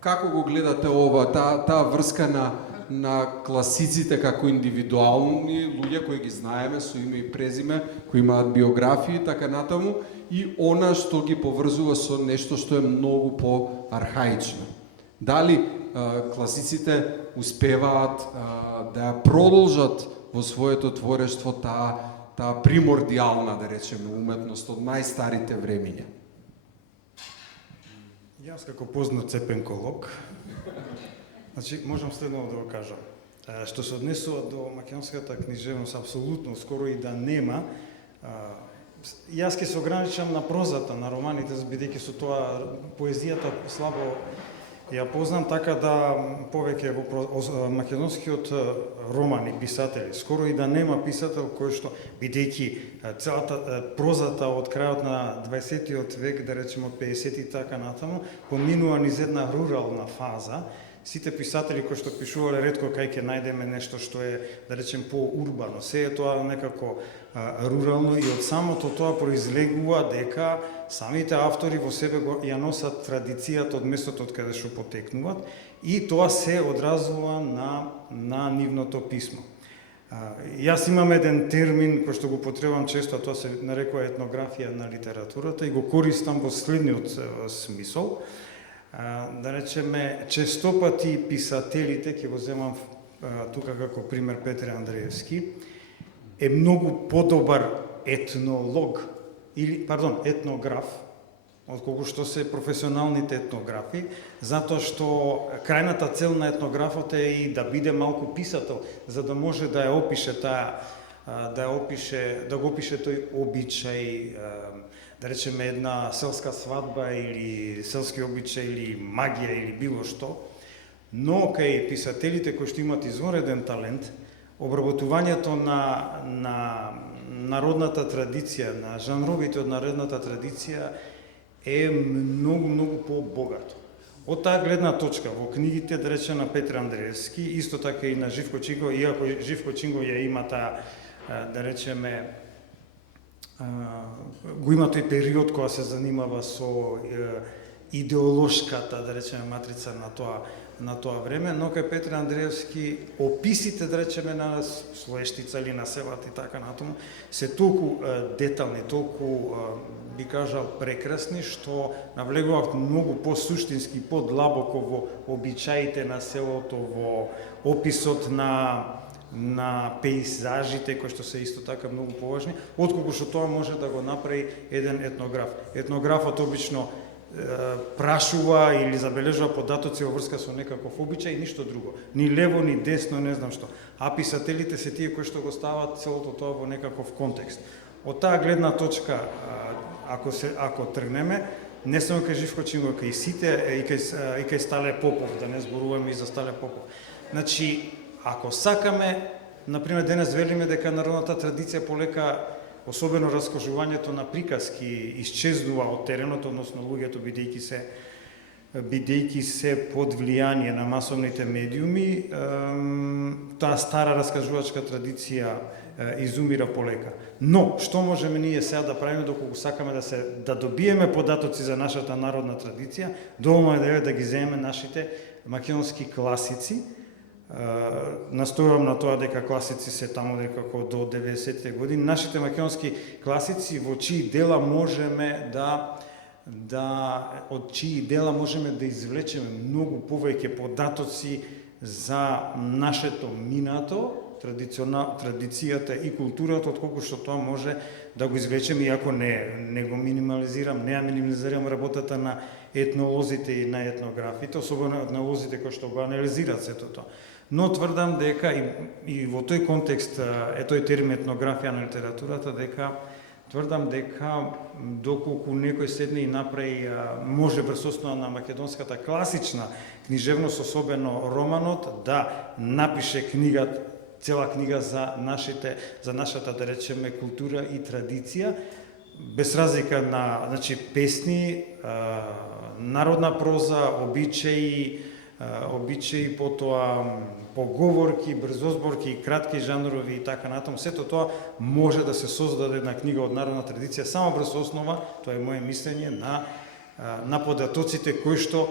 Како го гледате ова, таа врска на класиците како индивидуални луѓе кои ги знаеме со име и презиме, кои имаат биографии, така натаму, и она што ги поврзува со нешто што е многу по-архаично? Дали класиците успеваат да ја продолжат во своето творештво таа примордијална, да речеме, уметност од најстарите времиња? Јас како познат цепенколог, значи можам следно да го кажам. Што се однесува до македонската книжевност, апсолутно скоро и да нема. Јас ќе се ограничам на прозата, на романите, бидејќи со тоа поезијата слабо ја познам, така да повеќе во македонскиот романи, писатели, скоро и да нема писател кој што, бидејќи целата прозата од крајот на 20-тиот век, да речеме од 50-ти така натаму, поминува низ една рурална фаза. Сите писатели кои што пишувале ретко кај ќе најдеме нешто што е, да речем, по-урбано. Се е тоа некако рурално и од самото тоа произлегува дека самите автори во себе ја носат традицијата од местото од каде што потекнуваат и тоа се одразува на нивното писмо. Јас имам еден термин кој што го потребам често, а тоа се нарекува етнографија на литературата и го користам во следниот смисол. Да речеме, честопати писателите, ќе го земам тука како пример Петре Андреевски, е многу подобар етнолог, етнограф, отколку што се професионалните етнографи, затоа што крајната цел на етнографот е и да биде малку писател, за да може да ја опише да го опише тој обичај, да речеме една селска свадба или селски обичај или магија или било што, но кај писателите кои што имат извореден талент, обработувањето на народната традиција, на жанровите од народната традиција е многу по-богато. Од таа гледна точка, во книгите, да рече, на Петр Андреевски, исто така и на Живко Чингов, иако Живко Чингов ја има таа, да речеме, го има тој период кога се занимава со идеолошката, да речеме, матрица на тоа време, но кај Петр Андреевски описите, да речеме, на Слоештица или на селата и така натаму, се толку детални, толку, би кажал, прекрасни, што навлегуваат многу по-суштински, по-длабоко во обичаите на селото, во описот на пейзажите, кои што се исто така многу поважни, отколку што тоа може да го направи еден етнограф. Етнографот обично прашува или забележува податоци во врска со некаков обичај и ништо друго. Ни лево, ни десно, не знам што. А писателите се тие кои што го стават целото тоа во некаков контекст. Од таа гледна точка, ако тргнеме, не само кај Живко Чингов, кај сите и кај Стале Попов, да не зборуваме и за Стале Попов. Значи, ако сакаме, например, денес велиме дека народната традиција полека, особено раскажувањето на приказки, исчезнува од теренот, односно луѓето бидејќи се под влијание на масовните медиуми, таа стара раскажувачка традиција изумира полека. Но, што можеме ние сега да правиме доколку сакаме да добиеме податоци за нашата народна традиција, доволно е да ги земеме нашите македонски класици. Настојувам на тоа дека класици се таму некако до 90-те години. Нашите македонски класици во чии дела можеме од чии дела можеме да извлечеме многу повеќе податоци за нашето минато, традицијата и културата, отколку што тоа може да го извлечеме, иако не го минимализирам, не ја минимализирам работата на етнолозите и на етнографите, особено етнолозите кои што го анализираат сето тоа. Но тврдам дека и во тој контекст е тој термин етнографија на литературата, тврдам дека доколку некој седне и направи, може врз основа на македонската класична книжевност, особено романот, да напише цела книга за нашата, да речеме, култура и традиција, без разлика на, значи, песни, народна проза, обичаи, потоа поговорки, брзозборки, кратки жанрови и така натаму. Сето тоа може да се создаде една книга од народна традиција само врз основа, тоа е моје мислење, на податоците кои што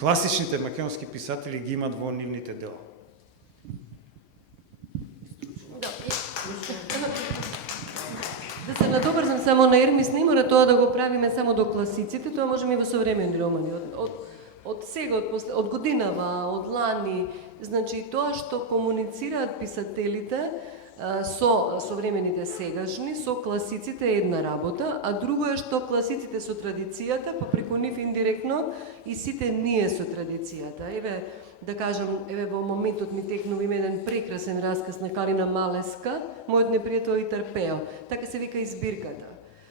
класичните македонски писатели ги имат во нивните дела. Да се надобрзам само на Ермис, не мора тоа да го правиме само до класиците, тоа можеме и во современи романи. Од сега, од годинава, од лани, значи тоа што комуницираат писателите со современите сегашни, со класиците е една работа, а друго е што класиците со традицијата, па преку нив индиректно и сите ние со традицијата. Еве, да кажам, во моментот ми текнува има еден прекрасен расказ на Калина Малеска, Мојот непријател и Тарпео. Така се вика и збирката.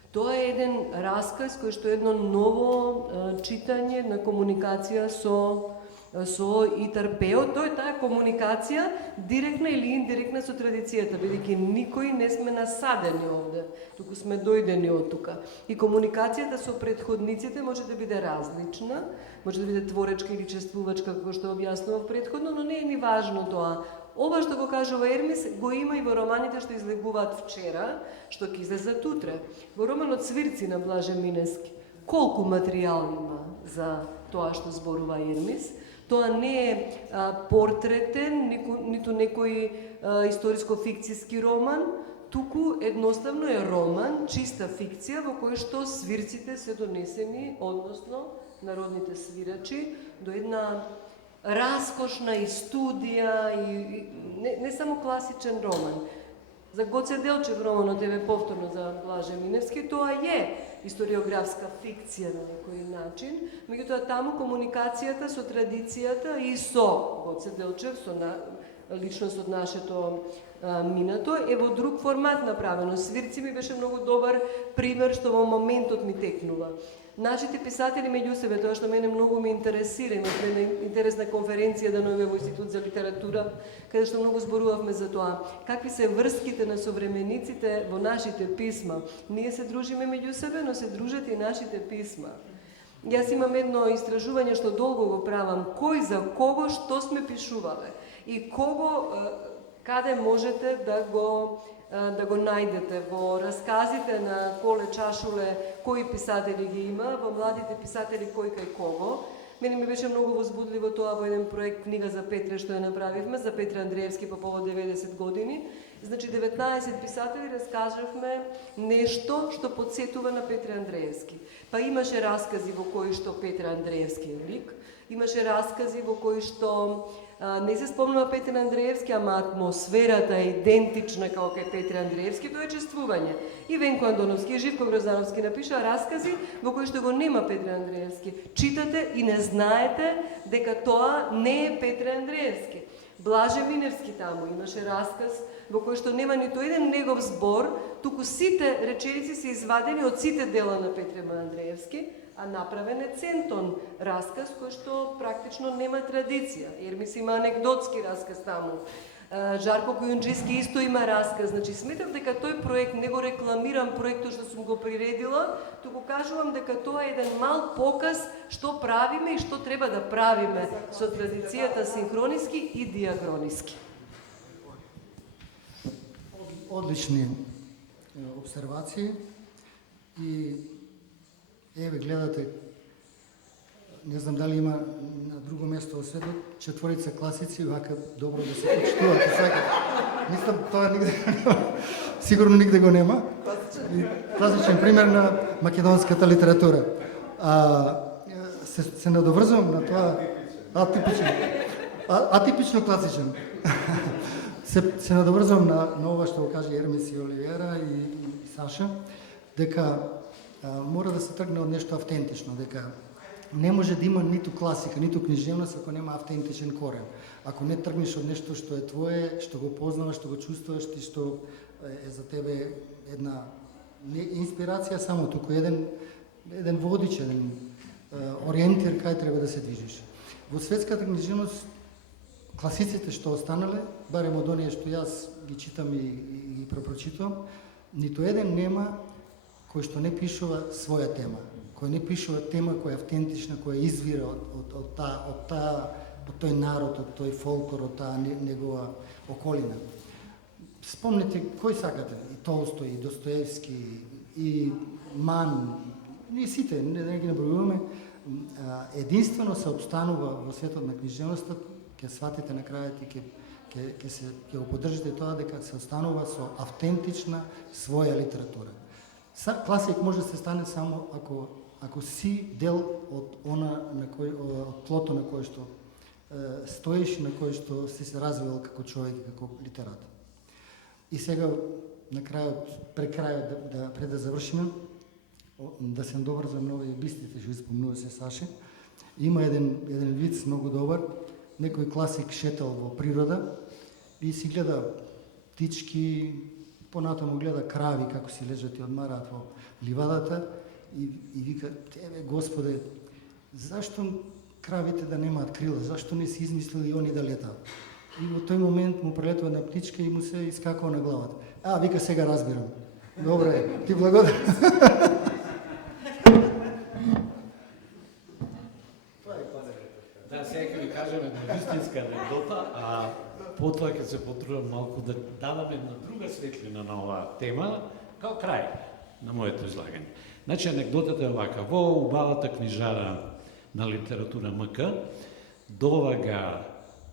Тоа е еден расказ кој што е едно ново читање на комуникација со и Тарпео. Тоа е таа комуникација директна или индиректна со традицијата, бидејќи никој не сме насадени овде, туку сме дојдени од тука. И комуникацијата со претходниците може да биде различна, може да биде творечка или чествувачка, како што објаснував претходно, но не е ни важно тоа. Ова што го кажува Ермис го има и во романите што излегуваат вчера, што ќе излезат утре. Во романот Свирци на Блаже Минески, колку материјал има за тоа што зборува Ермис? Тоа не е портретен, ниту некој историско-фикцијски роман, туку едноставно е роман, чиста фикција во кој што свирците се донесени, односно народните свирачи, до една раскошна и студија и не само класичен роман. За Гоце Делчев романот еве повторно за Блаже Миневски, тоа е историографска фикција на некој начин, меѓутоа таму комуникацијата со традицијата и со Гоце Делчев, со личност од нашето минато, е во друг формат направено. Свирци ми беше многу добар пример што во моментот ми текнува. Нашите писатели меѓу себе, тоа што мене многу ме интересира, имавме една интересна конференција денове во Институт за литература, каде што многу зборувавме за тоа, какви се врските на современиците во нашите писма. Ние се дружиме меѓу себе, но се дружат и нашите писма. Јас имам едно истражување што долго го правам, кој за кого што сме пишувале и кого каде можете да го најдете во расказите на Коле Чашуле, кои писатели ги има, во младите писатели кој кај кого. Мене ми беше многу возбудливо тоа во еден проект Книга за Петре што ја направивме, за Петре Андреевски по повод 90 години. Значи 19 писатели раскажавме нешто што подсетува на Петре Андреевски. Па имаше раскази во кои што Петре Андреевски е лик, имаше раскази во кои што не се спомнува Петре Андреевски, ама атмосферата е идентична како кај Петре Андреевски, тоа е чествување. И Венко Андоновски и Живко Грозановски напишаа раскази во кои што го нема Петре Андреевски. Читате и не знаете дека тоа не е Петре Андреевски. Блаже Миневски таму имаше расказ во кој што нема ниту еден негов збор, туку сите реченици се извадени од сите дела на Петре Андреевски, а направен е центон расказ кој што практично нема традиција. Ермис има анекдотски расказ таму. Жарко Којунџиски исто има расказ. Значи сметам дека тој проект, не го рекламирам проектот што сум го приредила, туку кажувам дека тоа е еден мал показ што правиме и што треба да правиме со традицијата синхрониски и диахрониски. Одлични обсервации и еве гледате, не знам дали има на друго место во светот, 4 класици вака добро да се почитуваат и сакат. Мислам тоа нигде нема. Сигурно нигде го нема. Класичен пример на македонската литература. Се надоврзувам на тоа атипично класичен. Се надоврзувам на ова што го каже Ермис и Оливера и Саша, дека мора да се тргне од нешто автентично, дека не може да има ниту класика, ниту книжевност ако нема автентичен корен. Ако не тргнеш од нешто што е твое, што го познаваш, што го чувствуваш и што е за тебе една не инспирација само, туку еден водич, еден ориентир кај треба да се движиш. Во светската книжевност класиците што останале, барем од оние што јас ги читам и ги препрочитувам, ниту еден нема кој што не пишува своја тема, кој не пишува тема која е автентична, која извира од тој народ, од тој фолклор, од таа негова околина. Спомнете кој сакате, и Толстој, и Достоевски, и Ман, ние сите, не ги набројуваме, единствено се обстанува во светот на книжевноста, ќе сватите на крајот и ќе го поддржите тоа дека се останува со автентична своја литература. Класик може да се стане само ако си дел од од тлото на кое што стоиш, на кое што си се развивал како човек и како литерат. И сега на крајот, пред да завршиме, да се надоврзам на овие бистите што спомнува се Саше. Има еден виц многу добар. Некој класик шетал во природа и си гледа птички, понатаму гледа крави како си лежат и одмараат во ливадата и вика: "Еве Господе, зашто кравите да немаат крила? Зашто не си измислили они да летаат?" И во тој момент му прелетува една птичка и му се искакува на главата. Вика, сега разбирам. Добре, ти благодарам. Да, сега ќе ви кажем една вистинска анекдота, а потоа ќе се потрудам малку да дадам една друга светлина на оваа тема, као крај на моето излагање. Значи, анекдотата е овака. Во убавата книжара на литература МК довага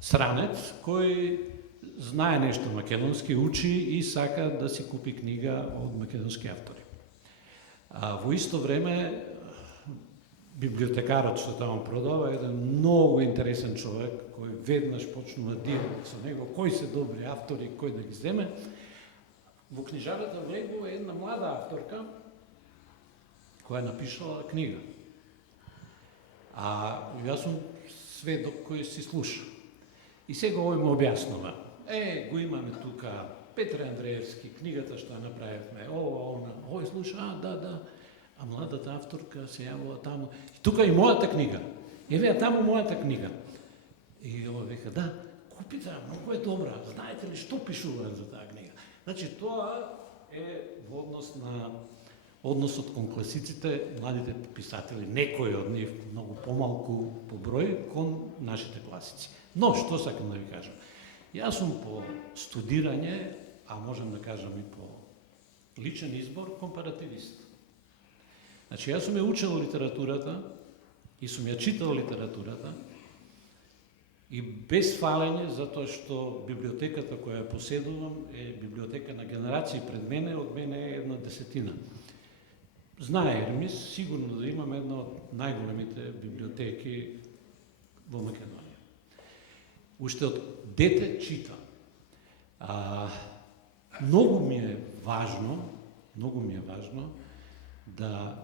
странец кој знае нешто македонски, учи и сака да си купи книга од македонски автори. Во исто време библиотекарот што таму продава е еден многу интересен човек кој веднаш почнува директ со него кои се добри автори, кој да ги земе. Во книжарата влегува една млада авторка која напишала книга. Јас сум сведок кој си слуша. И сега овој му објаснува. го имаме тука Петре Андреевски, книгата што ја направивме, она, слуша, да, а младата авторка се јавува таму. И тука и мојата книга. Еве ја таму мојата книга. И века, да, купите, многу е добра. Знаете ли што пишуваат за таа книга? Значи, тоа е во односот кон класиците, младите писатели, некои од нив многу помалку по број, кон нашите класици. Но, што сакам да ви кажам? Јас сум по студирање, а можам да кажам и по личен избор, компаративист. Значи, јас сум ја учел литературата и сум ја читал литературата и без фалење, затоа што библиотеката која ја поседувам е библиотека на генерации пред мене, од мене е 1/10. Знае Ермис, сигурно да имаме една од најголемите библиотеки во Македонија. Уште од дете чита. Многу ми е важно да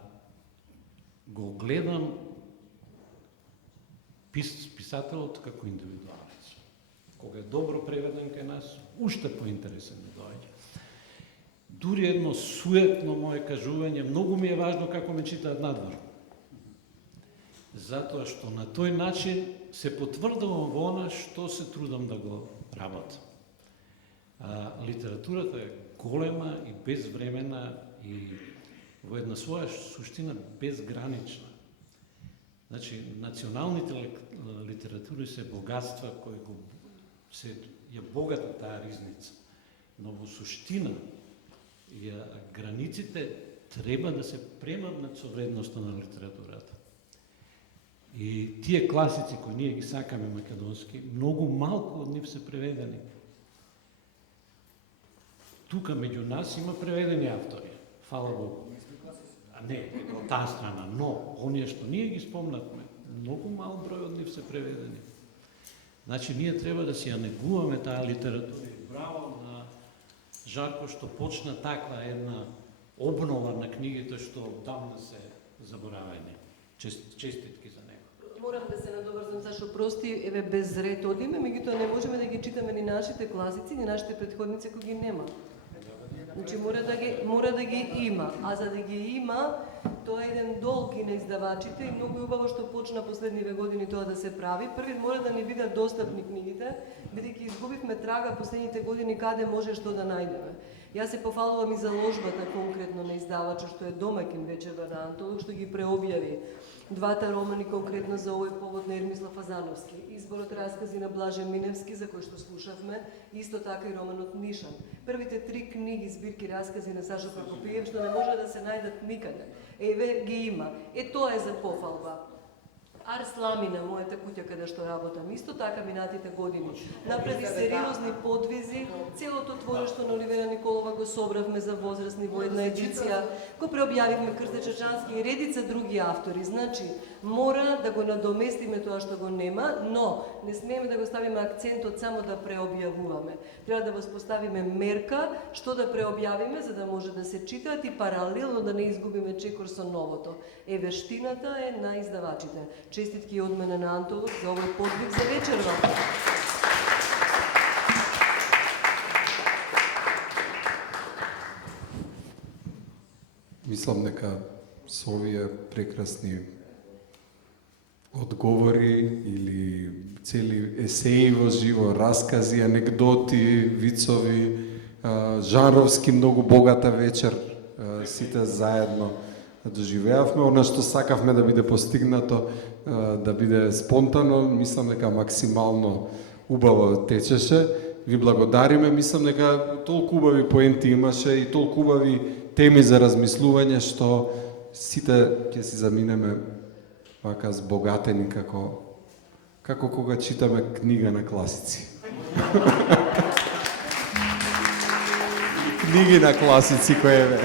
го гледам писателот како индивидуалец. Кога е добро преведен кај нас, уште поинтересен да доаѓа. Дури едно суетно мое кажување, многу ми е важно како ме читаат надвор. Затоа што на тој начин се потврдувам во она што се трудам да го работам. Литературата е голема и безвремена и во една своја суштина безгранична. Значи, националните литератури се богатства кои ја богата таа ризница. Но во суштина, границите треба да се премамнат со вредноста на литературата. И тие класици кои ние ги сакаме македонски, многу малку од нив се преведени. Тука меѓу нас има преведени автори, фала Богу. Не, од таа страна, но оние што ние ги спомнатме, многу мал број од нив се преведени. Значи, ние треба да си ја негуваме таа литература. Браво на Жарко што почна таква една обнова на книгите што одамна се заборавени. Честитки за него. Морам да се надоврзам, зашто прости, еве без ред одиме, меѓутоа не можеме да ги читаме ни нашите класици, ни нашите претходници кои ги нема. Значи мора да ги има, а за да ги има, тоа е еден долг и на издавачите и многу е убаво што почна последниве години тоа да се прави. Првиот мора да не бидат достапни книгите, бидејќи изгубивме трага последните години каде може што да најдеме. Јас се пофалувам и за ложбата конкретно на издавачот што е домаќин вечерва на Антолог, што ги преобјави двата романи конкретно за овој повод на Ермислав Фазановски, изборот раскази на Блаже Миневски за кој што слушавме, исто така и романот Нишан. Првите 3 книги збирки раскази на Сашо Прокопиев што не може да се најдат никаде. Еве ги има. Тоа е за пофалба. Арсламина, мојата куќа каде што работам, исто така минатите години направи сериозни подвизи. Целото творештво на Оливера Николова го собравме за возрастни во една едиција, го преобјавивме Крсте Чачански и редица други автори. Значи, мора да го надоместиме тоа што го нема, но не смееме да го ставиме акцентот само да преобјавуваме. Треба да воспоставиме мерка што да преобјавиме за да може да се читаат и паралелно да не изгубиме чекор со новото. Вештината е на издавачите. Честитки од мене на Антолог за овој подвиг за вечерва. Мислам дека со овие прекрасни одговори или цели есеи во живо, раскази, анекдоти, вицови, жанровски многу богата вечер, сите заедно доживеавме. Она што сакавме да биде постигнато, да биде спонтано, мислам дека максимално убаво течеше. Ви благодариме, мислам дека толку убави поенти имаше и толку убави теми за размислување што сите ќе си заминеме вака збогатени како кога читаме книга на класици. Книги на класици кои еве.